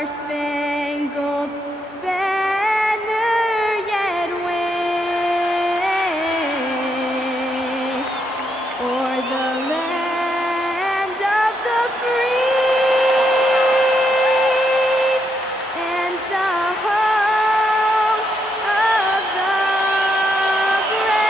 Star-Spangled Banner yet wave o'er the land of the free and the home of the brave.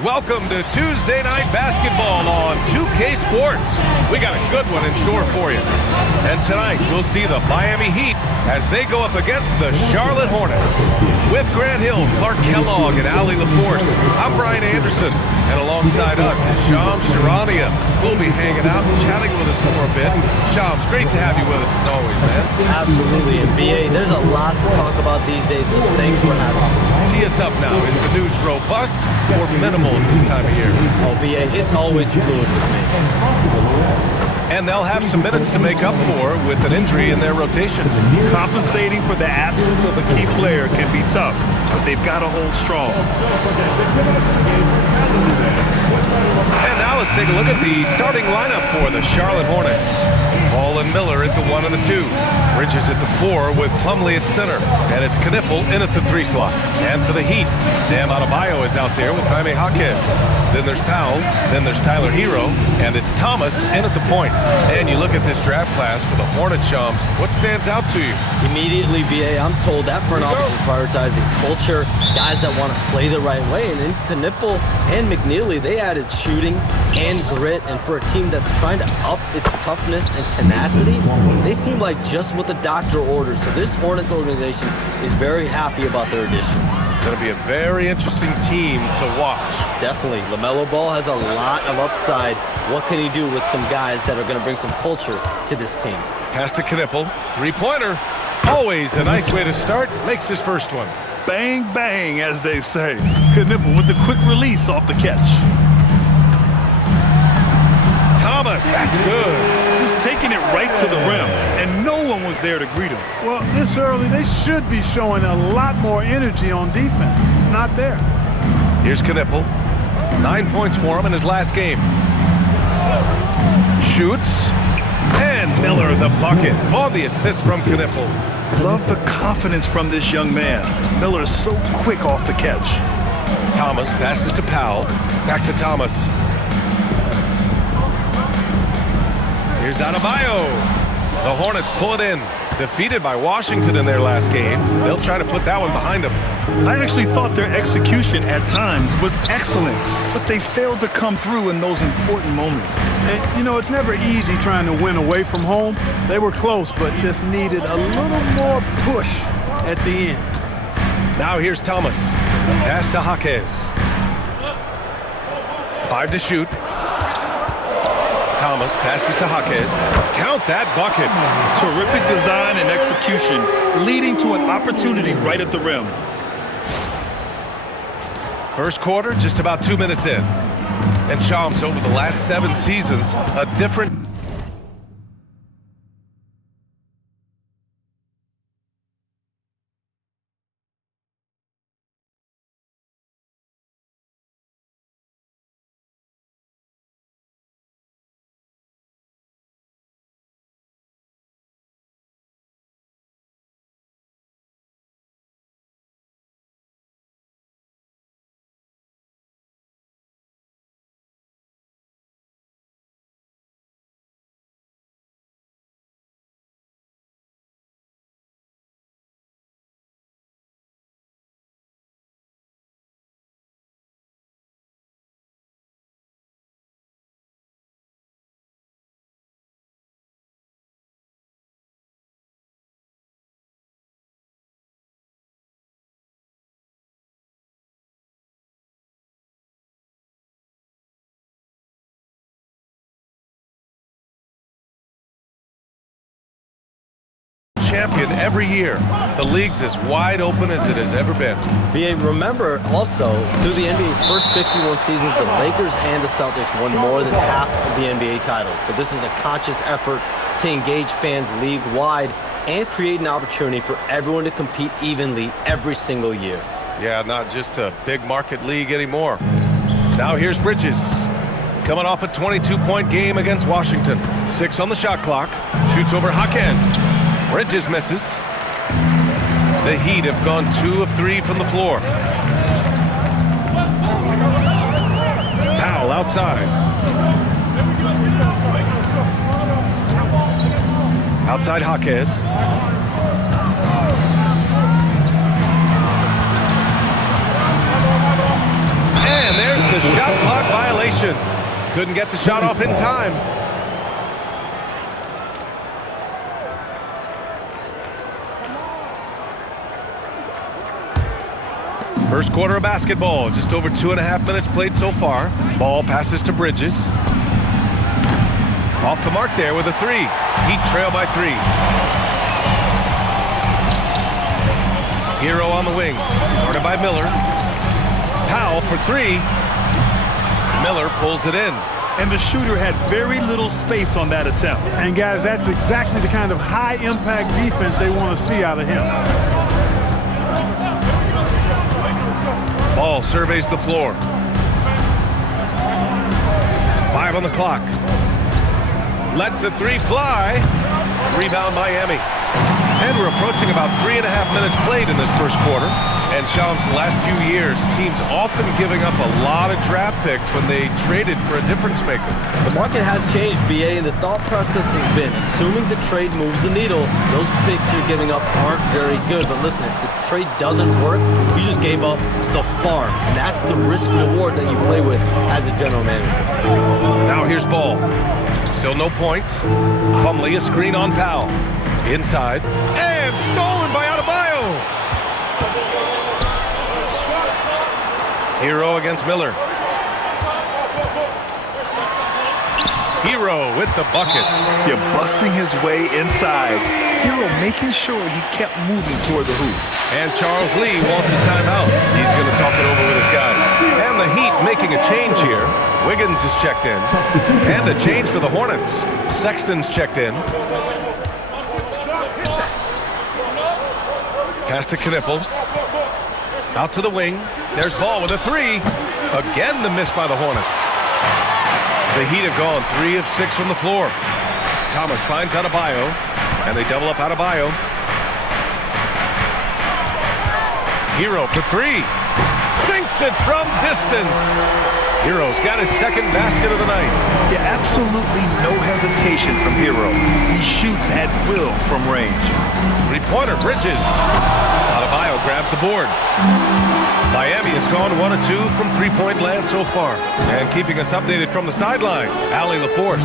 Welcome to Tuesday Night Basketball on 2K Sports. We got a good one in store for you. And tonight, we'll see the Miami Heat as they go up against the Charlotte Hornets. With Grant Hill, Clark Kellogg, and Ali LaForce, I'm Brian Anderson. And alongside us is Shams Charania. We'll be hanging out and chatting with us for a bit. Shams, great to have you with us as always, man. Absolutely. And BA, there's a lot to talk about these days, so thanks for having me. Tee us up now. Is the news robust or minimal at this time of year? Oh, BA, it's always fluid with me. And they'll have some minutes to make up for with an injury in their rotation. Compensating for the absence of a key player can be tough, but they've got to hold strong. And now let's take a look at the starting lineup for the Charlotte Hornets. Ball and Miller at the 1 and the 2. Bridges at the 4 with Plumlee at center. And it's Knipple in at the 3 slot. And for the Heat, Bam Adebayo is out there with Jaime Jaquez. Then there's Powell. Then there's Tyler Hero. And it's Thomas in at the point. And you look at this draft class for the Hornet Shams. What stands out to you? Immediately, BA, I'm told that front office is prioritizing culture, guys that want to play the right way. And then Knipple and McNeely, they added shooting and grit. And for a team that's trying to up its toughness and tenacity, they seem like just what the doctor orders. So this Hornets organization is very happy about their additions. Going to be a very interesting team to watch. Definitely. LaMelo Ball has a lot of upside. What can he do with some guys that are going to bring some culture to this team? Pass to Knipple. Three-pointer. Always a nice way to start. Makes his first one. Bang, bang, as they say. Knipple with the quick release off the catch. Thomas, that's good. Just taking it right to the rim, and no one was there to greet him. Well, this early, they should be showing a lot more energy on defense. It's not there. Here's Knipple. 9 points for him in his last game. Shoots. And Miller the bucket on the assist from Knipple. Love the confidence from this young man. Miller is so quick off the catch. Thomas passes to Powell. Back to Thomas. Here's Adebayo. The Hornets pull it in. Defeated by Washington in their last game. They'll try to put that one behind them. I actually thought their execution at times was excellent, but they failed to come through in those important moments. And, you know, it's never easy trying to win away from home. They were close, but just needed a little more push at the end. Now here's Thomas. Pass to Jaquez. 5 to shoot. Thomas passes to Jaquez. Count that bucket. Terrific design and execution, leading to an opportunity right at the rim. First quarter, just about 2 minutes in. And Shams, over the last 7 seasons, a different... champion every year. The league's as wide open as it has ever been. BA, remember also, through the NBA's first 51 seasons, the Lakers and the Celtics won more than half of the NBA titles. So this is a conscious effort to engage fans league-wide and create an opportunity for everyone to compete evenly every single year. Yeah, not just a big market league anymore. Now here's Bridges. Coming off a 22-point game against Washington. 6 on the shot clock. Shoots over Jaquez. Bridges misses. The Heat have gone 2 of 3 from the floor. Powell outside. Outside Jaquez. And there's the shot clock violation. Couldn't get the shot off in time. First quarter of basketball, just over 2.5 minutes played so far. Ball passes to Bridges. Off the mark there with a 3. Heat trail by 3. Hero on the wing, guarded by Miller. Powell for 3. Miller pulls it in. And the shooter had very little space on that attempt. And guys, that's exactly the kind of high-impact defense they want to see out of him. Ball surveys the floor. 5 on the clock. Lets the 3 fly. Rebound Miami. And we're approaching about 3.5 minutes played in this first quarter. And Shams, the last few years, teams often giving up a lot of draft picks when they traded for a difference maker. The market has changed, BA, and the thought process has been, assuming the trade moves the needle, those picks you're giving up aren't very good. But listen, if the trade doesn't work, you just gave up the farm. And that's the risk-reward that you play with as a general manager. Now here's Ball. Still no points. Plumlee, a screen on Powell. Inside. And stolen by Adebayo. Hero against Miller. Hero with the bucket. You're busting his way inside. Hero making sure he kept moving toward the hoop. And Charles Lee wants a timeout. He's going to talk it over with his guys. And the Heat making a change here. Wiggins is checked in. And a change for the Hornets. Sexton's checked in. Pass to Knipple. Out to the wing. There's Ball with a 3. Again, the miss by the Hornets. The Heat have gone 3 of 6 from the floor. Thomas finds Adebayo, and they double up Adebayo. Hero for 3. Sinks it from distance. Hero's got his second basket of the night. Yeah, absolutely no hesitation from Hero. He shoots at will from range. 3-pointer, Bridges. Adebayo grabs the board. Miami has gone 1 of 2 from 3-point land so far. And keeping us updated from the sideline, Allie LaForce.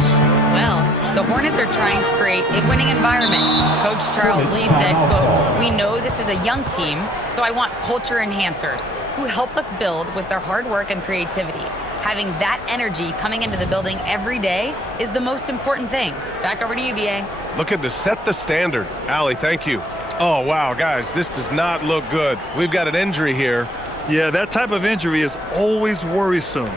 Well, the Hornets are trying to create a winning environment. Coach Charles Lee said, quote, "We know this is a young team, so I want culture enhancers who help us build with their hard work and creativity. Having that energy coming into the building every day is the most important thing." Back over to you, BA. Looking to set the standard. Allie, thank you. Oh, wow, guys, this does not look good. We've got an injury here. Yeah, that type of injury is always worrisome.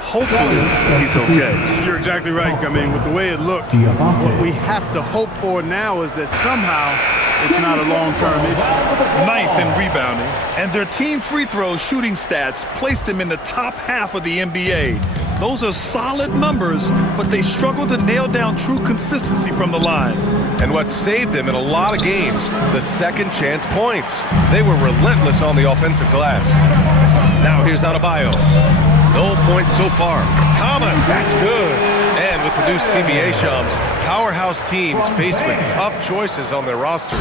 Hopefully, he's okay. You're exactly right. I mean, with the way it looks, what we have to hope for now is that somehow it's not a long-term issue. 9th in rebounding, and their team free throw shooting stats placed them in the top half of the NBA. Those are solid numbers, but they struggle to nail down true consistency from the line. And what saved them in a lot of games, the second chance points. They were relentless on the offensive glass. Now here's Adebayo. No points so far. Thomas, that's good. And with the new CBA, Shams, powerhouse teams faced with tough choices on their rosters.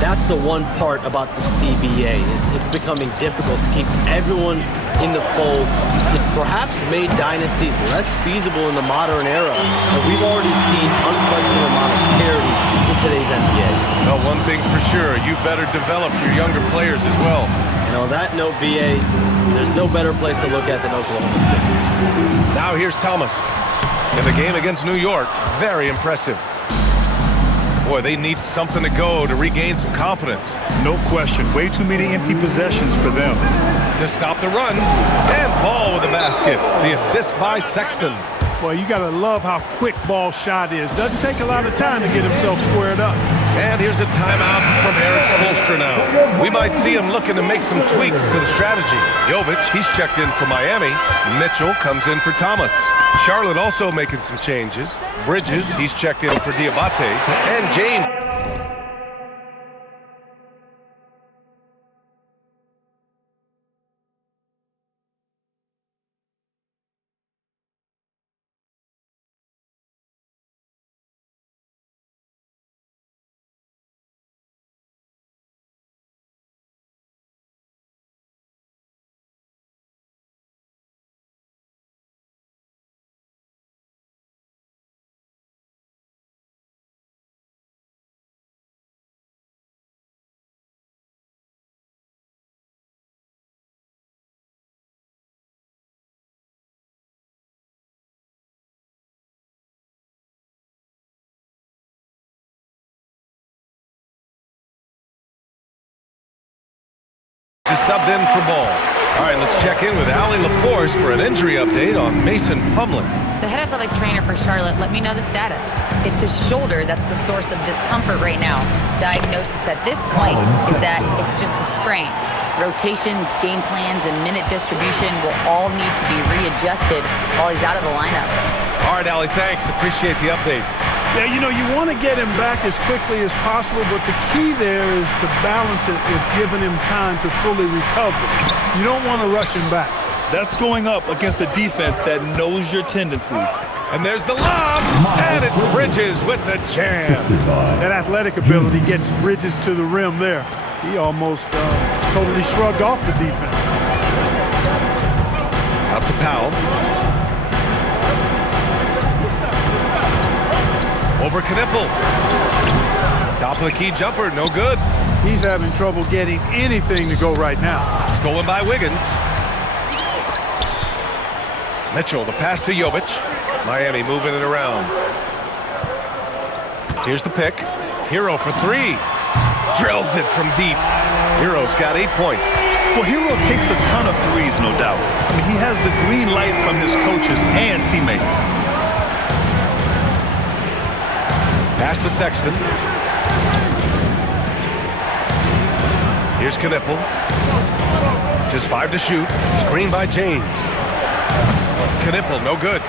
That's the one part about the CBA. It's becoming difficult to keep everyone in the fold. It's perhaps made dynasties less feasible in the modern era. And we've already seen unprecedented amount of parity in today's NBA. Well, one thing's for sure, you better develop your younger players as well. And on that note, BA, there's no better place to look at than Oklahoma City. Now here's Thomas. In the game against New York, very impressive. Boy, they need something to go to regain some confidence. No question. Way too many empty possessions for them. To stop the run. And Ball with the basket. The assist by Sexton. Boy, you got to love how quick ball shot is. Doesn't take a lot of time to get himself squared up. And here's a timeout from Eric Spoelstra now. We might see him looking to make some tweaks to the strategy. Jovic, he's checked in for Miami. Mitchell comes in for Thomas. Charlotte also making some changes. Bridges, he's checked in for Diabate. And James. Just subbed in for Ball. All right, let's check in with Allie LaForce for an injury update on Mason Plumlee. The head athletic trainer for Charlotte let me know the status. It's his shoulder that's the source of discomfort right now. Diagnosis at this point is that it's just a sprain. Rotations, game plans, and minute distribution will all need to be readjusted while he's out of the lineup. All right, Allie, thanks. Appreciate the update. Yeah, you know, you want to get him back as quickly as possible, but the key there is to balance it with giving him time to fully recover. You don't want to rush him back. That's going up against a defense that knows your tendencies. And there's the lob, and it's Bridges with the jam. That athletic ability gets Bridges to the rim there. He almost totally shrugged off the defense. Out to Powell. Over Knipple. Top of the key jumper, no good. He's having trouble getting anything to go right now. Stolen by Wiggins. Mitchell, the pass to Jovic. Miami moving it around. Here's the pick. Hero for three. Drills it from deep. Hero's got 8 points. Well, Hero takes a ton of threes, no doubt. I mean, he has the green light from his coaches and teammates. Pass to Sexton. Here's Knipple. Just 5 to shoot. Screen by James. Knipple, no good.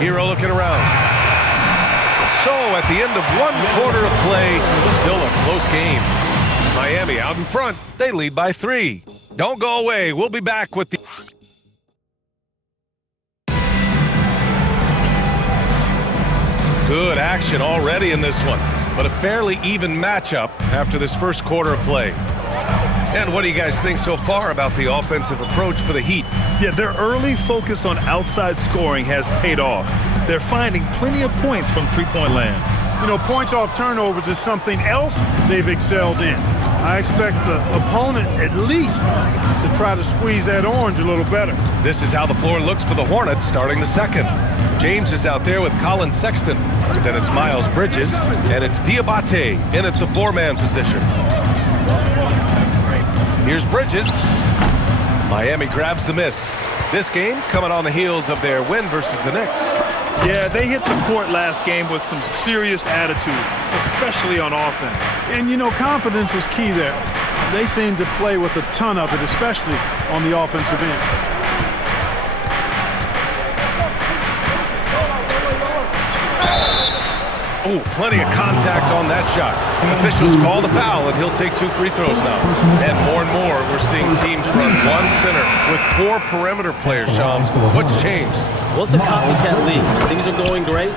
Hero looking around. So at the end of 1 quarter of play, still a close game. Miami out in front. They lead by 3. Don't go away. We'll be back with the... Good action already in this one, but a fairly even matchup after this first quarter of play. And what do you guys think so far about the offensive approach for the Heat? Yeah, their early focus on outside scoring has paid off. They're finding plenty of points from three-point land. You know, points off turnovers is something else they've excelled in. I expect the opponent at least to try to squeeze that orange a little better. This is how the floor looks for the Hornets starting the second. James is out there with Colin Sexton. Then it's Miles Bridges, and it's Diabate in at the 4-man position. Here's Bridges. Miami grabs the miss. This game coming on the heels of their win versus the Knicks. Yeah, they hit the court last game with some serious attitude, especially on offense. And, you know, confidence is key there. They seem to play with a ton of it, especially on the offensive end. Oh, plenty of contact on that shot. Officials call the foul, and he'll take 2 free throws now. And more, we're seeing teams run 1 center with 4 perimeter players, Shams. What's changed? Well, it's a copycat league. When things are going great,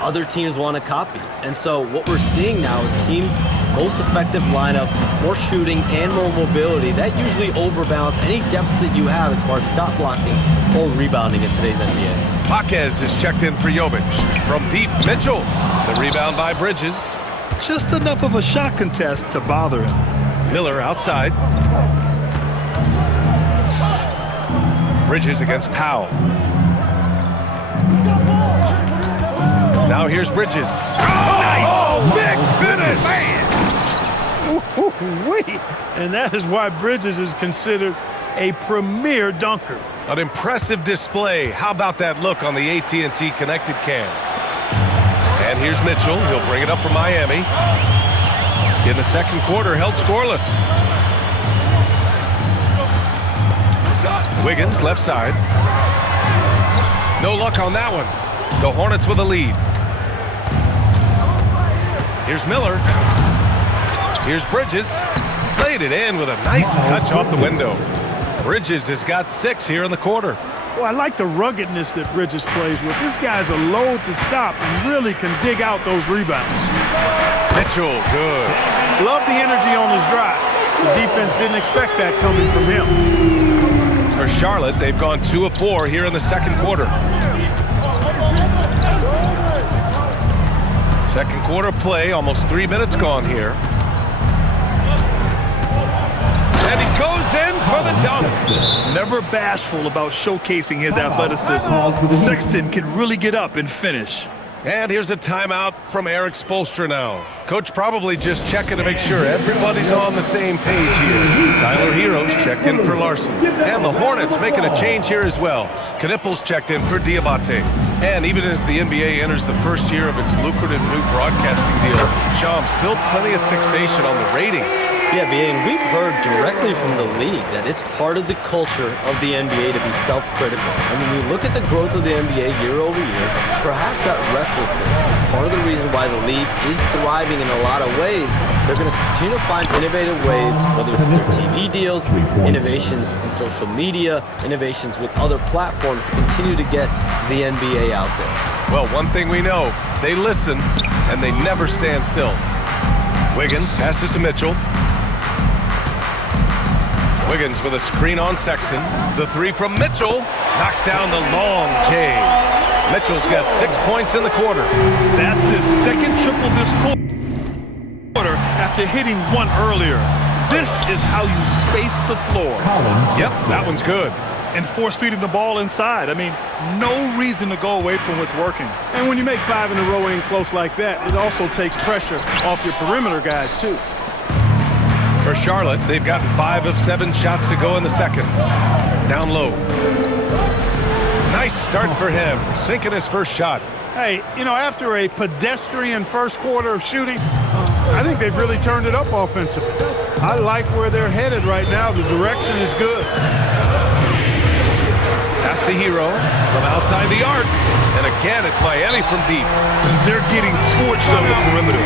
other teams want to copy. And so what we're seeing now is teams' most effective lineups, more shooting and more mobility. That usually overbalance any deficit you have as far as shot blocking or rebounding in today's NBA. Paquez is checked in for Jovic. From deep, Mitchell. The rebound by Bridges. Just enough of a shot contest to bother him. Miller outside. Bridges against Powell. Now here's Bridges. Oh, nice! Big finish! Wait, and that is why Bridges is considered a premier dunker. An impressive display. How about that look on the AT&T connected cam? And here's Mitchell. He'll bring it up for Miami. In the second quarter, held scoreless. Wiggins, left side. No luck on that one. The Hornets with a lead. Here's Miller. Here's Bridges. Laid it in with a nice touch off the window. Bridges has got 6 here in the quarter. Well, I like the ruggedness that Bridges plays with. This guy's a load to stop and really can dig out those rebounds. Mitchell, good. Love the energy on his drive. The defense didn't expect that coming from him. For Charlotte, they've gone 2 of 4 here in the second quarter. Second quarter play, almost 3 minutes gone here. And he goes in for the dunk. Never bashful about showcasing his athleticism. Sexton can really get up and finish. And here's a timeout from Eric Spoelstra now. Coach probably just checking to make sure everybody's on the same page here. Tyler Heroes checked in for Larson. And the Hornets making a change here as well. Knippel's checked in for Diabate. And even as the NBA enters the first year of its lucrative new broadcasting deal, Sham, still plenty of fixation on the ratings. Yeah, and we've heard directly from the league that it's part of the culture of the NBA to be self-critical. And when you look at the growth of the NBA year over year, perhaps that restlessness is part of the reason why the league is thriving in a lot of ways. They're going to continue to find innovative ways, whether it's their TV deals, innovations in social media, innovations with other platforms to continue to get the NBA out there. Well, one thing we know, they listen and they never stand still. Wiggins passes to Mitchell. Wiggins with a screen on Sexton. The 3 from Mitchell knocks down the long J. Mitchell's got 6 points in the quarter. That's his second triple this quarter after hitting 1 earlier. This is how you space the floor. Yep, that one's good. And force feeding the ball inside. I mean, no reason to go away from what's working. And when you make 5 in a row in close like that, it also takes pressure off your perimeter guys, too. For Charlotte, they've gotten 5 of 7 shots to go in the second. Down low. Nice start for him, sinking his first shot. Hey, you know, after a pedestrian first quarter of shooting, I think they've really turned it up offensively. I like where they're headed right now. The direction is good. Pass to Hero from outside the arc. And again, it's Miami from deep. They're getting torched on the perimeter.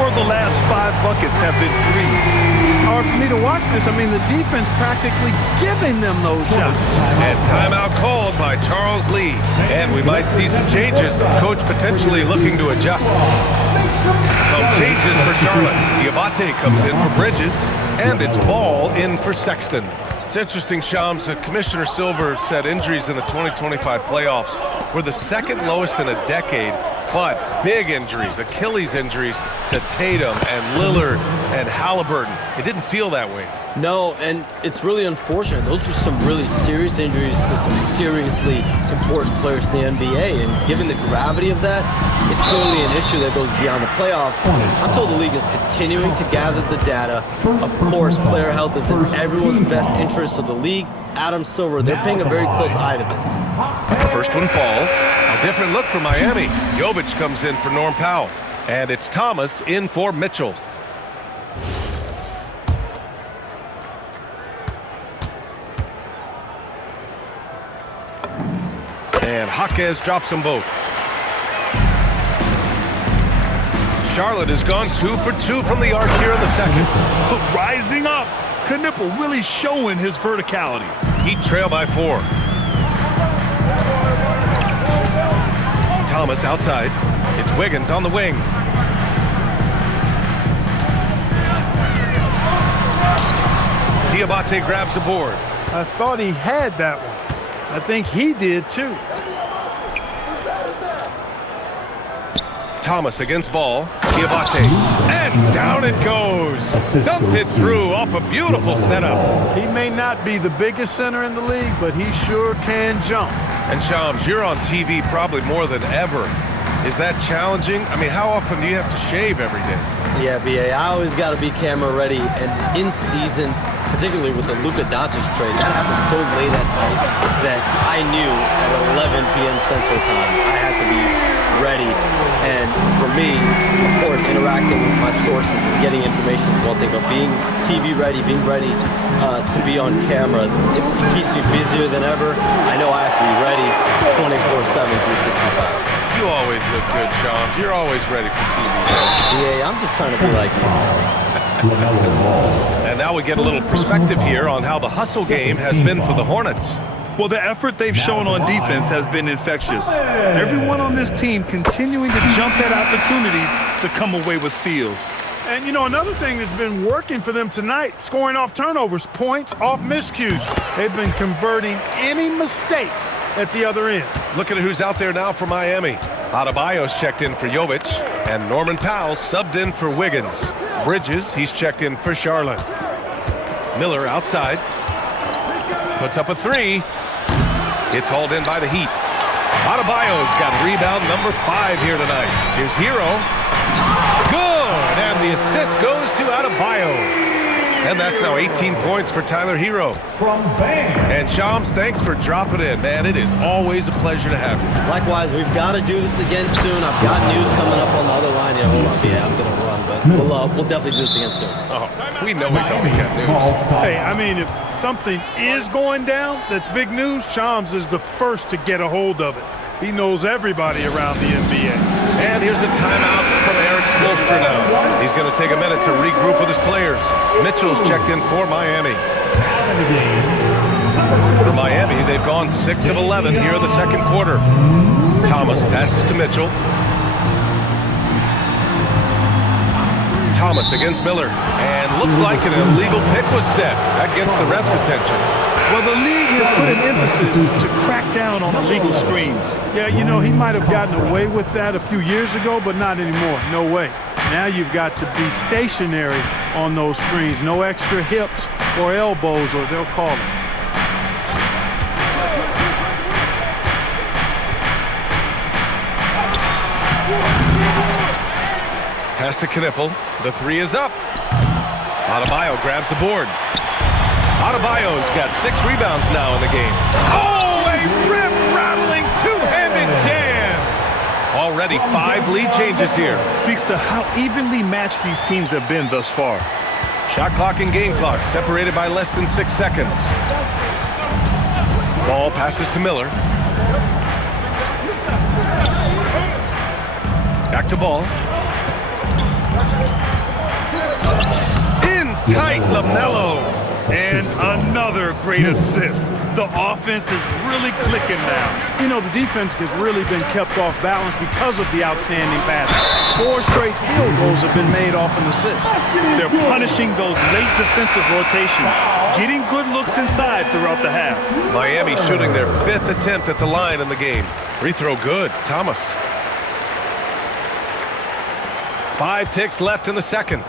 4 of the last 5 buckets have been threes. It's hard for me to watch this. I mean, the defense practically giving them those shots. And timeout called by Charles Lee. And we might see some changes. Coach potentially looking to adjust. Some changes for Charlotte. Diabate comes in for Bridges. And it's Ball in for Sexton. It's interesting, Shams. Commissioner Silver said injuries in the 2025 playoffs were the second lowest in a decade, but big injuries, Achilles injuries to Tatum and Lillard and Halliburton. It didn't feel that way. No, and it's really unfortunate. Those are some really serious injuries to some seriously important players in the NBA, and given the gravity of that, it's clearly an issue that goes beyond the playoffs. I'm told the league is continuing to gather the data. Of course, player health is in everyone's best interest, so the league, Adam Silver, they're paying a very close eye to this. The first one falls. A different look for Miami. Jovic comes in for Norm Powell. And it's Thomas in for Mitchell. And Jaquez drops them both. Charlotte has gone 2 for 2 from the arc here in the second. Rising up. Knippel really showing his verticality. Heat trail by 4. Thomas outside. It's Wiggins on the wing. Diabate grabs the board. I thought he had that one. I think he did, too. Thomas against Ball. Diabate. And down it goes. Dumped it through off a beautiful setup. He may not be the biggest center in the league, but he sure can jump. And Shams, you're on TV probably more than ever. Is that challenging? I mean, how often do you have to shave every day? Yeah, BA, I always got to be camera ready, and in season, particularly with the Luka Doncic trade. That happened so late at night that I knew at 11 p.m. Central Time I had to be ready. And for me, of course, interacting with my sources and getting information is one thing, but being TV ready, being ready to be on camera, it keeps me busier than ever. I know I have to be ready 24/7, 365. You always look good, Sean. You're always ready for TV. Yeah, I'm just trying to be like you. And now we get a little perspective here on how the hustle game has been for the Hornets. Well, the effort they've shown on defense has been infectious. Everyone on this team continuing to jump at opportunities to come away with steals. And, you know, another thing that's been working for them tonight, scoring off turnovers, points off miscues. They've been converting any mistakes at the other end. Look at who's out there now for Miami. Adebayo's checked in for Jovic, and Norman Powell subbed in for Wiggins. Bridges, he's checked in for Charlotte. Miller outside. Puts up a three. It's hauled in by the Heat. Adebayo's got rebound number 5 here tonight. Here's Hero. Good! And the assist goes to Adebayo. And that's now 18 points for Tyler Hero. And Shams, thanks for dropping in, man. It is always a pleasure to have you. Likewise, we've got to do this again soon. I've got news coming up on the other line here. Hold on, yeah, I'm going to run, but we'll definitely do this again soon. Oh, we know he's always got news. Hey, I mean, if something is going down that's big news, Shams is the first to get a hold of it. He knows everybody around the NBA. And here's a timeout from Eric Spoelstra now. He's going to take a minute to regroup with his players. Mitchell's checked in for Miami. For Miami, they've gone 6 of 11 here in the second quarter. Thomas passes to Mitchell. Thomas against Miller. And looks like an illegal pick was set. That gets the ref's attention. Well, the league has put an emphasis to crack down on illegal screens. Yeah, you know, he might have gotten away with that a few years ago, but not anymore. No way. Now you've got to be stationary on those screens. No extra hips or elbows, or they'll call it. Pass to Knippel. The three is up. Adebayo grabs the board. Adebayo's got 6 rebounds now in the game. Oh, a rim-rattling two-handed jam! Already 5 lead changes here. Speaks to how evenly matched these teams have been thus far. Shot clock and game clock separated by less than 6 seconds. Ball passes to Miller. Back to Ball. In tight, LaMelo. And another great assist. The offense is really clicking now. You know, the defense has really been kept off balance because of the outstanding passing. 4 straight field goals have been made off an assist. They're punishing those late defensive rotations, getting good looks inside throughout the half. Miami shooting their 5th attempt at the line in the game. Free throw good. Thomas. 5 ticks left in the second.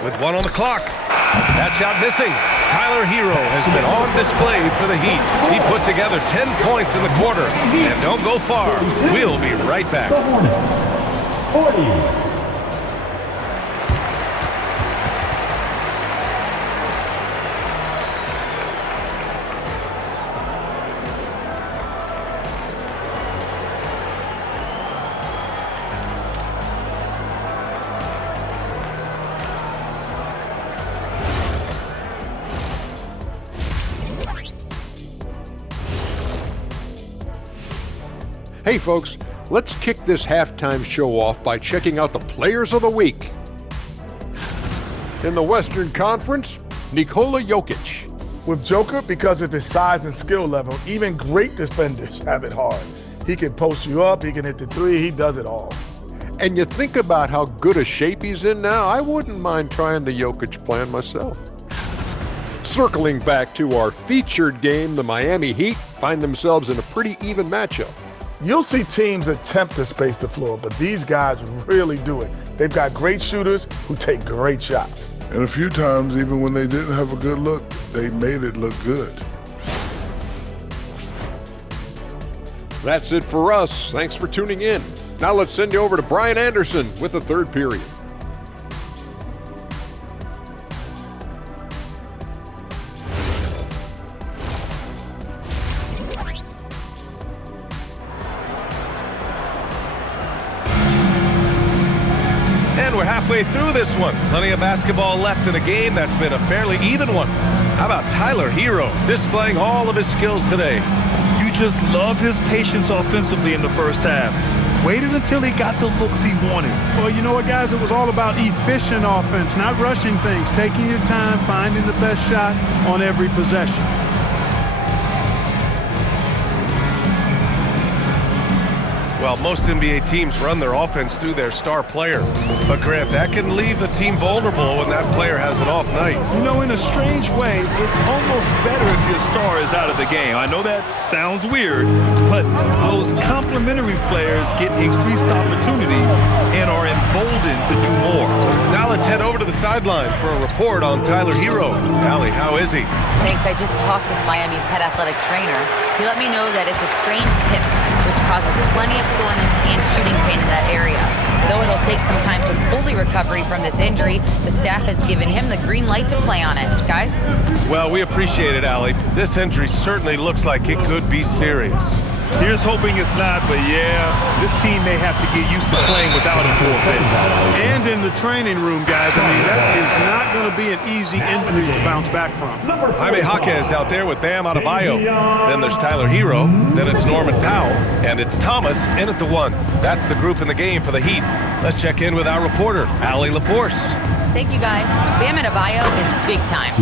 With 1 on the clock. That shot missing. Tyler Hero has been on display for the Heat. He put together 10 points in the quarter. And don't go far. We'll be right back. The Hornets, 40. Hey folks, let's kick this halftime show off by checking out the Players of the Week. In the Western Conference, Nikola Jokic. With Joker, because of his size and skill level, even great defenders have it hard. He can post you up, he can hit the three, he does it all. And you think about how good a shape he's in now, I wouldn't mind trying the Jokic plan myself. Circling back to our featured game, the Miami Heat find themselves in a pretty even matchup. You'll see teams attempt to space the floor, but these guys really do it. They've got great shooters who take great shots. And a few times, even when they didn't have a good look, they made it look good. That's it for us. Thanks for tuning in. Now let's send you over to Brian Anderson with the third period. midway through this one. Plenty of basketball left in a game that's been a fairly even one. How about Tyler Hero displaying all of his skills today? You just love his patience offensively in the first half. Waited until he got the looks he wanted. Well, you know what, guys? It was all about efficient offense, not rushing things, taking your time, finding the best shot on every possession. Well, most NBA teams run their offense through their star player. But, Grant, that can leave the team vulnerable when that player has an off night. You know, in a strange way, it's almost better if your star is out of the game. I know that sounds weird, but those complementary players get increased opportunities and are emboldened to do more. Now let's head over to the sideline for a report on Tyler Hero. Allie, how is he? Thanks. I just talked with Miami's head athletic trainer. He let me know that it's a strained hip, which causes plenty of soreness and shooting pain in that area. Though it'll take some time to fully recover from this injury, the staff has given him the green light to play on it. Guys? Well, we appreciate it, Allie. This injury certainly looks like it could be serious. Here's hoping it's not, but yeah, this team may have to get used to playing without him for a bit. And in the training room, guys, I mean, that is not going to be an easy injury to bounce back from. Jaime Jaquez out there with Bam Adebayo. Then there's Tyler Hero. Then it's Norman Powell. And it's Thomas in at the 1. That's the group in the game for the Heat. Let's check in with our reporter, Allie LaForce. Thank you, guys. Bam Adebayo is big time.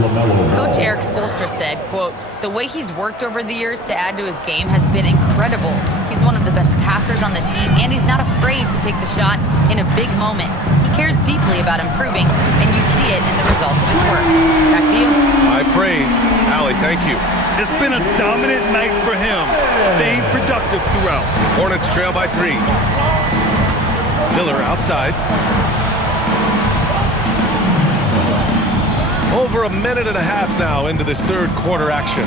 Coach Eric Spoelstra said, quote, "The way he's worked over the years to add to his game has been incredible. He's one of the best passers on the team, and he's not afraid to take the shot in a big moment. He cares deeply about improving, and you see it in the results of his work." Back to you. High praise. Allie, thank you. It's been a dominant night for him. Stayed productive throughout. Hornets trail by 3. Miller outside. Over a minute and a half now into this third quarter action.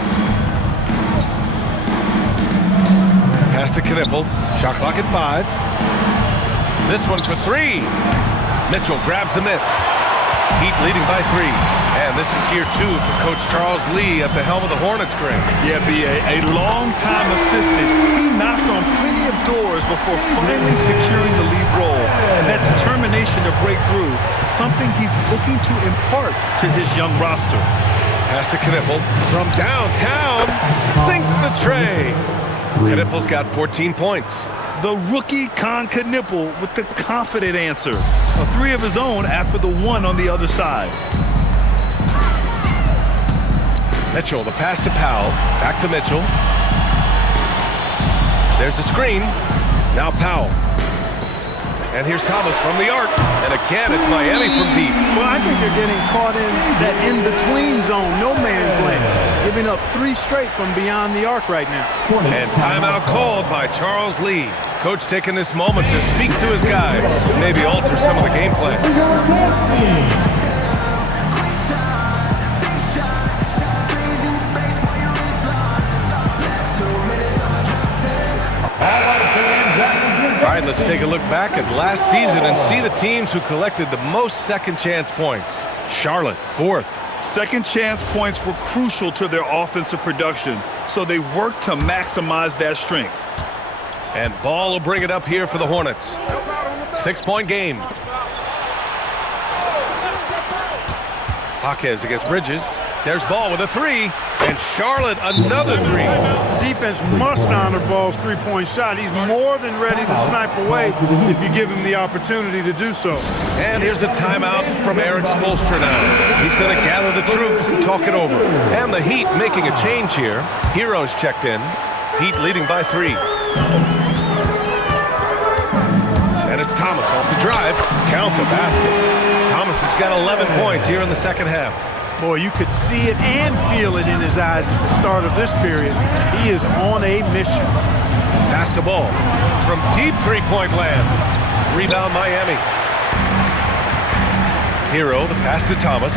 Pass to Knipple. Shot clock at 5. This one for 3. Mitchell grabs a miss. Heat leading by 3. And this is year 2 for Coach Charles Lee at the helm of the Hornets, Greg. Yeah, B.A., a long-time assistant. He knocked on plenty of doors before finally securing the lead role. And that determination to break through, something he's looking to impart to his young roster. Pass to Knipple from downtown. Sinks the tray. Knipple's got 14 points. The rookie Con Knipple with the confident answer. A 3 of his own after the 1 on the other side. Mitchell, the pass to Powell. Back to Mitchell. There's the screen. Now Powell. And here's Thomas from the arc. And again, it's Miami from deep. Well, I think they're getting caught in that in-between zone, no man's land, giving up 3 straight from beyond the arc right now. And timeout called by Charles Lee. Coach taking this moment to speak to his guys, maybe alter some of the game plan. All right, let's take a look back at last season and see the teams who collected the most second chance points. Charlotte, 4th. Second chance points were crucial to their offensive production, so they worked to maximize that strength. And Ball will bring it up here for the Hornets. 6-point game. Jaquez against Bridges. There's Ball with a 3. And Charlotte, another 3. Defense must honor Ball's 3-point shot. He's more than ready to snipe away if you give him the opportunity to do so. And here's a timeout from Eric Spoelstra now. He's going to gather the troops and talk it over. And the Heat making a change here. Heroes checked in. Heat leading by 3. And it's Thomas off the drive. Count the basket. Thomas has got 11 points here in the second half. Boy, you could see it and feel it in his eyes at the start of this period. He is on a mission. Pass the ball from deep three-point land. Rebound Miami. Hero, the pass to Thomas.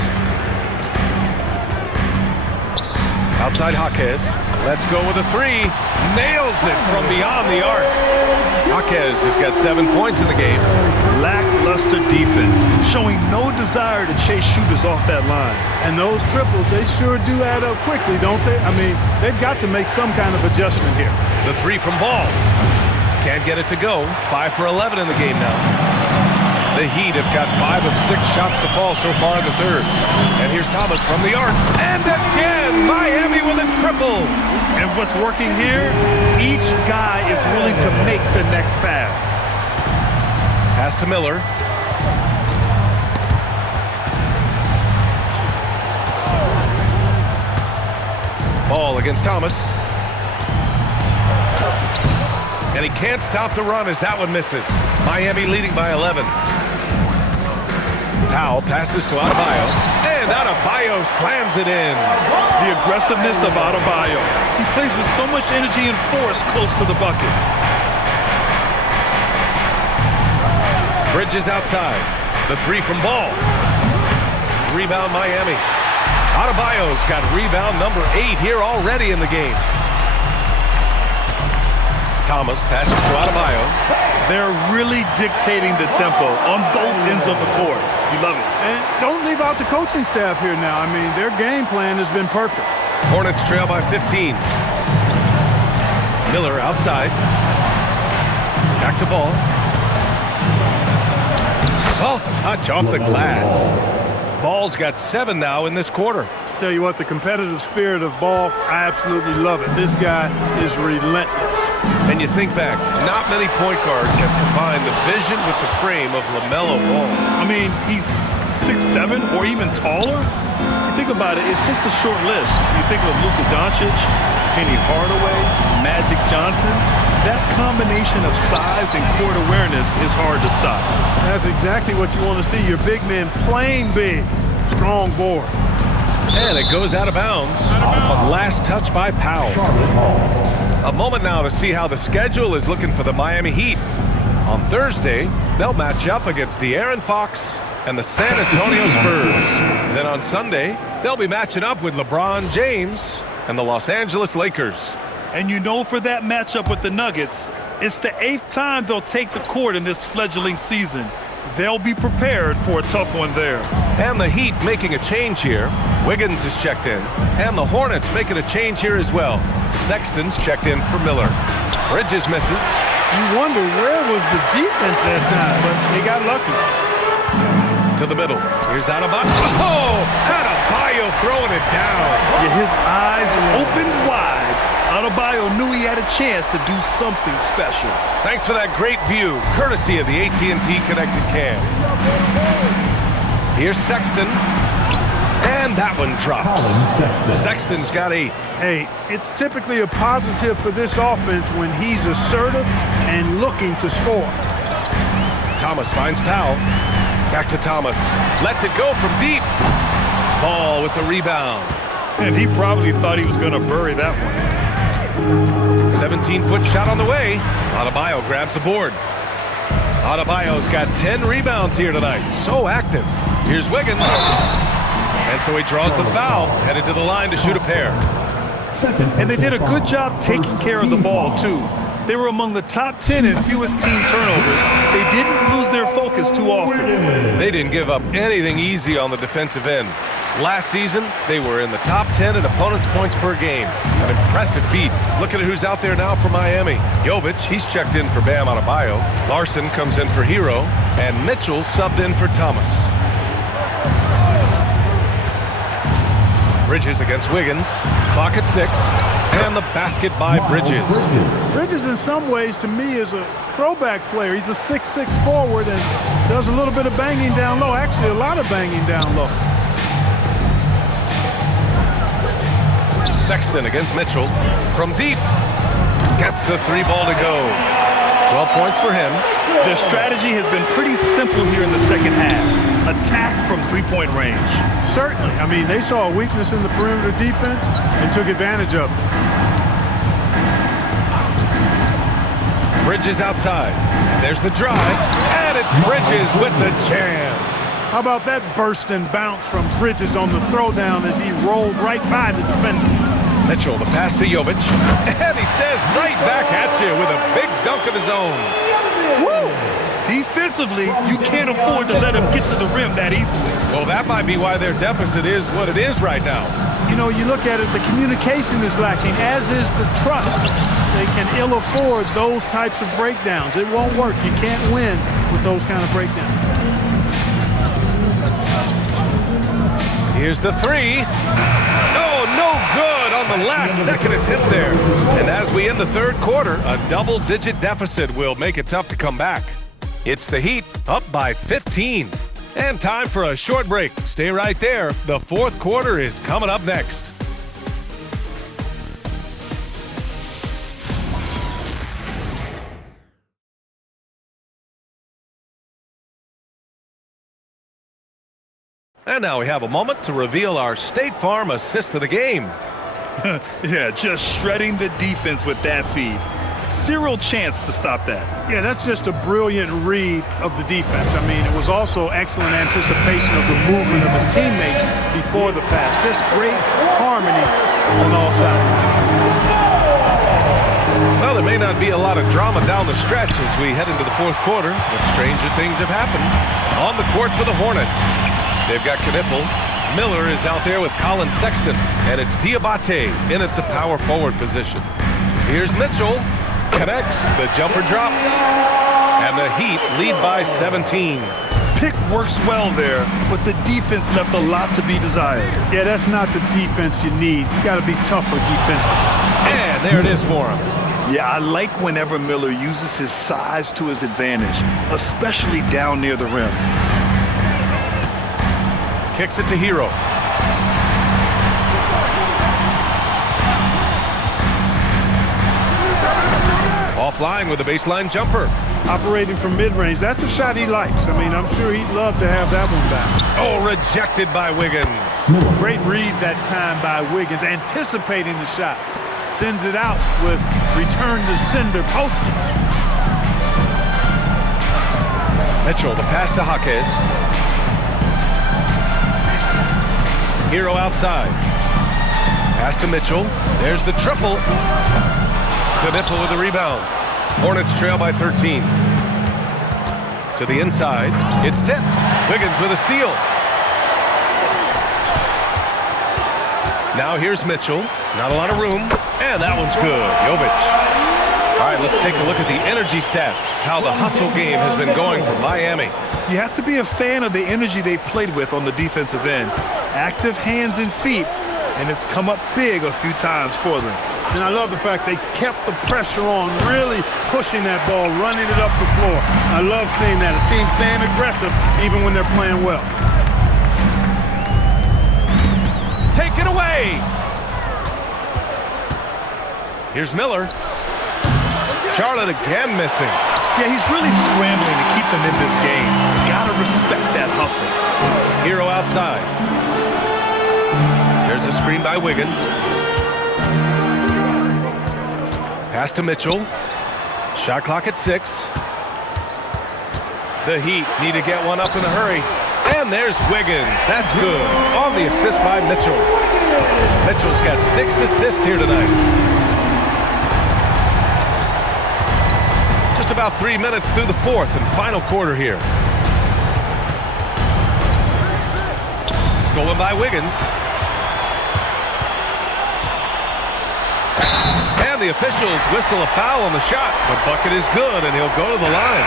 Outside Jaquez. Let's go with a 3. Nails it from beyond the arc. Jaquez has got 7 points in the game. Lackluster defense, showing no desire to chase shooters off that line. And those triples, they sure do add up quickly, don't they? I mean, they've got to make some kind of adjustment here. The 3 from Ball. Can't get it to go. 5 for 11 in the game now. The Heat have got 5 of 6 shots to fall so far in the third. And here's Thomas from the arc. And again, Miami with a triple. And what's working here, each guy is willing to make the next pass. Pass to Miller. Ball against Thomas. And he can't stop the run as that one misses. Miami leading by 11. Powell passes to Adebayo. And Adebayo slams it in. The aggressiveness of Adebayo. He plays with so much energy and force close to the bucket. Bridges outside. The three from Ball. Rebound Miami. Adebayo's got rebound number 8 here already in the game. Thomas passes to Adebayo. They're really dictating the tempo on both ends of the court. You love it. And don't leave out the coaching staff here now. I mean, their game plan has been perfect. Hornets trail by 15. Miller outside. Back to Ball. Soft touch off the glass. Ball's got 7 now in this quarter. Tell you what, the competitive spirit of Ball, I absolutely love it. This guy is relentless. And you think back, not many point guards have combined the vision with the frame of LaMelo Ball. I mean, he's 6'7" or even taller. You think about it, it's just a short list. You think of Luka Doncic, Penny Hardaway, Magic Johnson. That combination of size and court awareness is hard to stop. That's exactly what you want to see. Your big men playing big. Strong board. And it goes out of bounds. Last touch by Powell. A moment now to see how the schedule is looking for the Miami Heat. On Thursday, they'll match up against De'Aaron Fox and the San Antonio Spurs. Then on Sunday, they'll be matching up with LeBron James and the Los Angeles Lakers. And you know, for that matchup with the Nuggets, it's the 8th time they'll take the court in this fledgling season. They'll be prepared for a tough one there. And the Heat making a change here. Wiggins is checked in. And the Hornets making a change here as well. Sexton's checked in for Miller. Bridges misses. You wonder where was the defense that time, but they got lucky. To the middle. Here's Adebayo. Oh! Adebayo throwing it down. Yeah, his eyes opened wide. Adebayo knew he had a chance to do something special. Thanks for that great view, courtesy of the AT&T Connected Cam. Here's Sexton. And that one drops. Sexton's got 8. Hey, it's typically a positive for this offense when he's assertive and looking to score. Thomas finds Powell. Back to Thomas. Lets it go from deep. Ball with the rebound. And he probably thought he was going to bury that one. 17-foot shot on the way. Adebayo grabs the board. Adebayo's got 10 rebounds here tonight. So active. Here's Wiggins. And so he draws the foul, headed to the line to shoot a pair. And they did a good job taking care of the ball, too. They were among the top 10 in fewest team turnovers. They didn't lose their focus too often. They didn't give up anything easy on the defensive end. Last season, they were in the top 10 in opponents' points per game. An impressive feat. Look at who's out there now for Miami. Jovic, he's checked in for Bam Adebayo. Larson comes in for Hero. And Mitchell subbed in for Thomas. Bridges against Wiggins. Clock at 6. And the basket by Bridges. Bridges, in some ways, to me, is a throwback player. He's a 6'6" forward and does a little bit of banging down low. Actually, a lot of banging down low. Sexton against Mitchell. From deep. Gets the 3 ball to go. 12 points for him. Their strategy has been pretty simple here in the second half. Attack from 3-point range. Certainly. I mean, they saw a weakness in the perimeter defense and took advantage of it. Bridges outside. There's the drive. And it's Bridges with the jam. How about that burst and bounce from Bridges on the throwdown as he rolled right by the defender? Mitchell, the pass to Jovic. And he says right back at you with a big dunk of his own. Woo! Defensively, you can't afford to let him get to the rim that easily. Well, that might be why their deficit is what it is right now. You know, you look at it, the communication is lacking, as is the trust. They can ill afford those types of breakdowns. It won't work. You can't win with those kind of breakdowns. Here's the three. Oh, no good on the last second attempt there. And as we end the third quarter, a double-digit deficit will make it tough to come back. It's the Heat up by 15. And time for a short break. Stay right there. The fourth quarter is coming up next. And now we have a moment to reveal our State Farm assist of the game. Yeah, just shredding the defense with that feed. Zero chance to stop that. Yeah, that's just a brilliant read of the defense. I mean, it was also excellent anticipation of the movement of his teammates before the pass. Just great harmony on all sides. Well, there may not be a lot of drama down the stretch as we head into the fourth quarter, but stranger things have happened. On the court for the Hornets, they've got Knipple. Miller is out there with Colin Sexton, and it's Diabate in at the power forward position. Here's Mitchell. Connects, the jumper drops, and the Heat lead by 17. Pick works well there, but the defense left a lot to be desired. Yeah, that's not the defense you need. You got to be tougher defensively. And there it is for him. Yeah, I like whenever Miller uses his size to his advantage, especially down near the rim. Kicks it to Hero. Offline with a baseline jumper. Operating from mid-range, that's a shot he likes. I mean, I'm sure he'd love to have that one back. Oh, rejected by Wiggins. Great read that time by Wiggins, anticipating the shot. Sends it out with return to sender posting. Mitchell, the pass to Jaquez. Hero outside. Pass to Mitchell. There's the triple. Knipple with the rebound. Hornets trail by 13. To the inside. It's tipped. Wiggins with a steal. Now here's Mitchell. Not a lot of room. And that one's good. Jovic. All right, let's take a look at the energy stats. How the hustle game has been going for Miami. You have to be a fan of the energy they've played with on the defensive end. Active hands and feet, and it's come up big a few times for them. And I love the fact they kept the pressure on, really pushing that ball, running it up the floor. I love seeing that. A team staying aggressive even when they're playing well. Take it away. Here's Miller. Charlotte again missing. Yeah, he's really scrambling to keep them in this game. Gotta respect that hustle. Hero outside. There's a screen by Wiggins. Pass to Mitchell. Shot clock at 6. The Heat need to get one up in a hurry. And there's Wiggins. That's good. On the assist by Mitchell. Mitchell's got 6 assists here tonight. Just about 3 minutes through the fourth and final quarter here. Stolen by Wiggins. And the officials whistle a foul on the shot. The bucket is good, and he'll go to the line.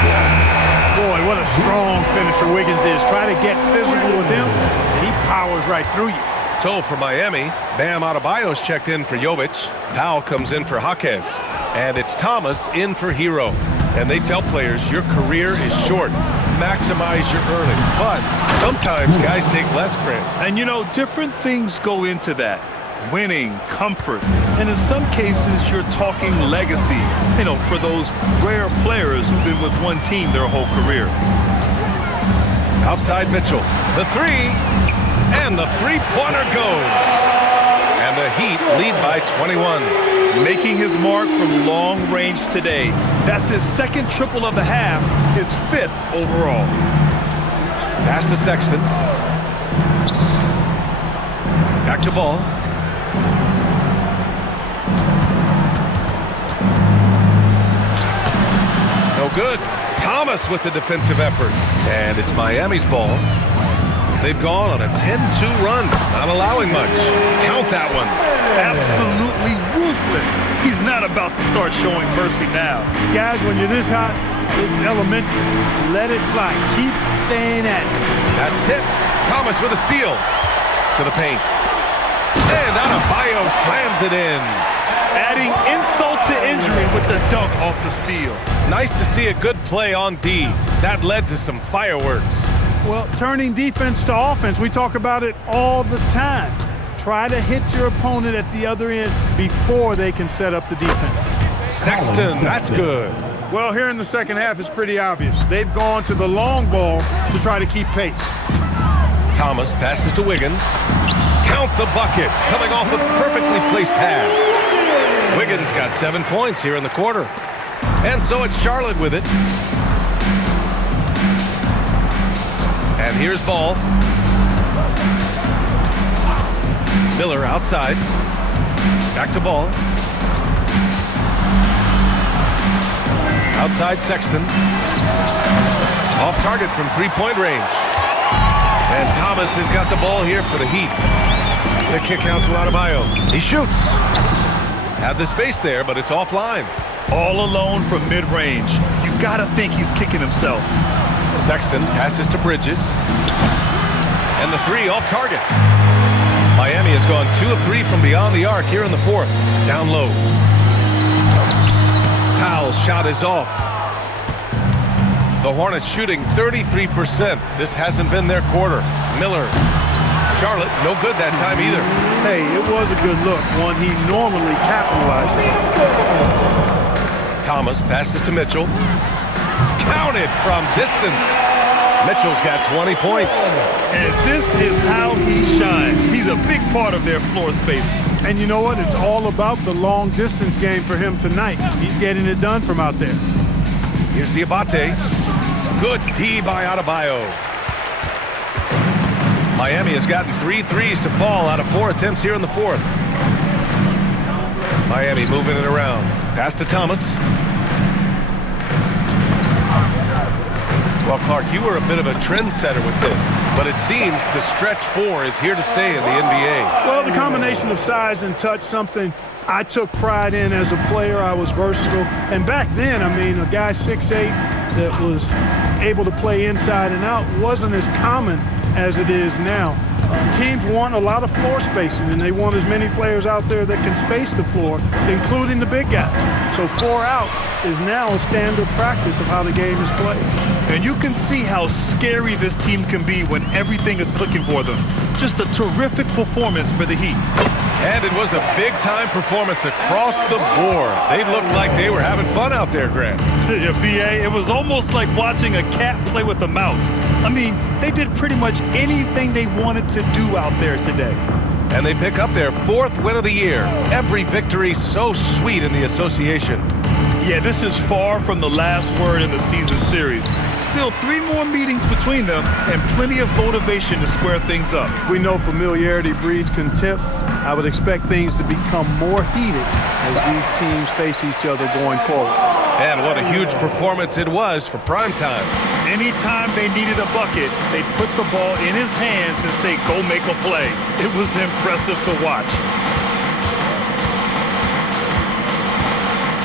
Boy, what a strong finisher Wiggins is. Try to get physical with him, and he powers right through you. So for Miami, Bam Adebayo's checked in for Jovic. Powell comes in for Jaquez. And it's Thomas in for Hero. And they tell players, your career is short. Maximize your earnings. But sometimes guys take less credit. And you know, different things go into that. Winning, comfort, and in some cases, you're talking legacy, you know, for those rare players who've been with one team their whole career. Outside Mitchell, the three, and the three-pointer goes. And the Heat lead by 21. Making his mark from long range today. That's his second triple of the half, his 5th overall. Pass to Sexton. Back to Ball. No good. Thomas with the defensive effort. And it's Miami's ball. They've gone on a 10-2 run, not allowing much. Count that one. Absolutely ruthless. He's not about to start showing mercy now. Guys, when you're this hot, it's elementary. Let it fly. Keep staying at it. That's tipped. Thomas with a steal. To the paint. And Adebayo slams it in. Adding insult to injury with the dunk off the steal. Nice to see a good play on D. That led to some fireworks. Well, turning defense to offense, we talk about it all the time. Try to hit your opponent at the other end before they can set up the defense. Sexton, that's good. Well, here in the second half, it's pretty obvious. They've gone to the long ball to try to keep pace. Thomas passes to Wiggins. Count the bucket, coming off a perfectly placed pass. Wiggins got 7 points here in the quarter. And so it's Charlotte with it. And here's Ball. Miller outside. Back to Ball. Outside Sexton. Off target from three-point range. And Thomas has got the ball here for the Heat. The kick out to Adebayo. He shoots. Had the space there, but it's offline. All alone from mid-range. You gotta think he's kicking himself. Sexton passes to Bridges. And the three off target. Miami has gone 2 of 3 from beyond the arc here in the fourth. Down low. Powell's shot is off. The Hornets shooting 33%. This hasn't been their quarter. Miller. Charlotte, no good that time either. Hey, it was a good look, one he normally capitalizes. Thomas passes to Mitchell. Counted from distance. Mitchell's got 20 points. And this is how he shines. He's a big part of their floor space. And you know what? It's all about the long distance game for him tonight. He's getting it done from out there. Here's Diabate. Good D by Adebayo. Miami has gotten 3 threes to fall out of 4 attempts here in the fourth. Miami moving it around. Pass to Thomas. Well, Clark, you were a bit of a trendsetter with this, but it seems the stretch 4 is here to stay in the NBA. Well, the combination of size and touch, something I took pride in as a player. I was versatile. And back then, I mean, a guy 6'8" that was able to play inside and out wasn't as common as it is now. Teams want a lot of floor spacing, and they want as many players out there that can space the floor, including the big guys. So 4 out is now a standard practice of how the game is played. And you can see how scary this team can be when everything is clicking for them. Just a terrific performance for the Heat. And it was a big-time performance across the board. They looked like they were having fun out there, Grant. Yeah, B.A., it was almost like watching a cat play with a mouse. I mean, they did pretty much anything they wanted to do out there today. And they pick up their 4th win of the year. Every victory so sweet in the association. Yeah, this is far from the last word in the season series. Still 3 more meetings between them and plenty of motivation to square things up. We know familiarity breeds contempt. I would expect things to become more heated as these teams face each other going forward. And what a huge performance it was for primetime. Anytime they needed a bucket, they put the ball in his hands and say, go make a play. It was impressive to watch.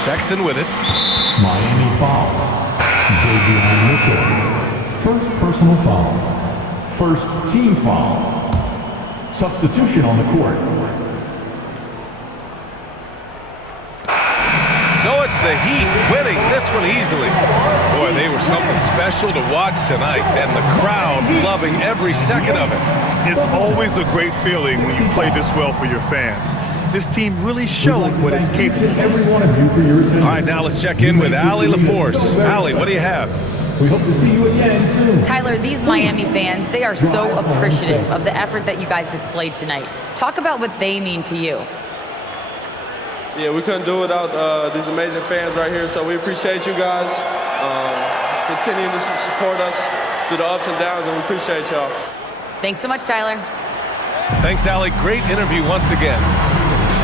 Sexton with it. Miami foul. Davion Mitchell. First personal foul. First team foul. Substitution on the court. So it's the Heat winning this one easily. Boy, they were something special to watch tonight, and the crowd loving every second of it. It's always a great feeling when you play this well for your fans. This team really showed what it's capable of. All right, now let's check in with Allie LaForce. Allie, what do you have? We hope to see you again soon. Tyler, these Miami fans, they are so appreciative of the effort that you guys displayed tonight. Talk about what they mean to you. Yeah, we couldn't do it without these amazing fans right here, so we appreciate you guys. Continuing to support us through the ups and downs, and we appreciate y'all. Thanks so much, Tyler. Thanks, Allie. Great interview once again.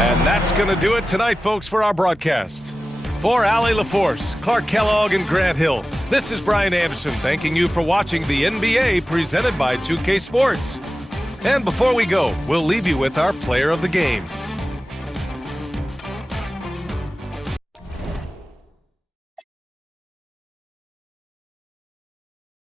And that's going to do it tonight, folks, for our broadcast. For Allie LaForce, Clark Kellogg, and Grant Hill, this is Brian Anderson thanking you for watching the NBA presented by 2K Sports. And before we go, we'll leave you with our player of the game.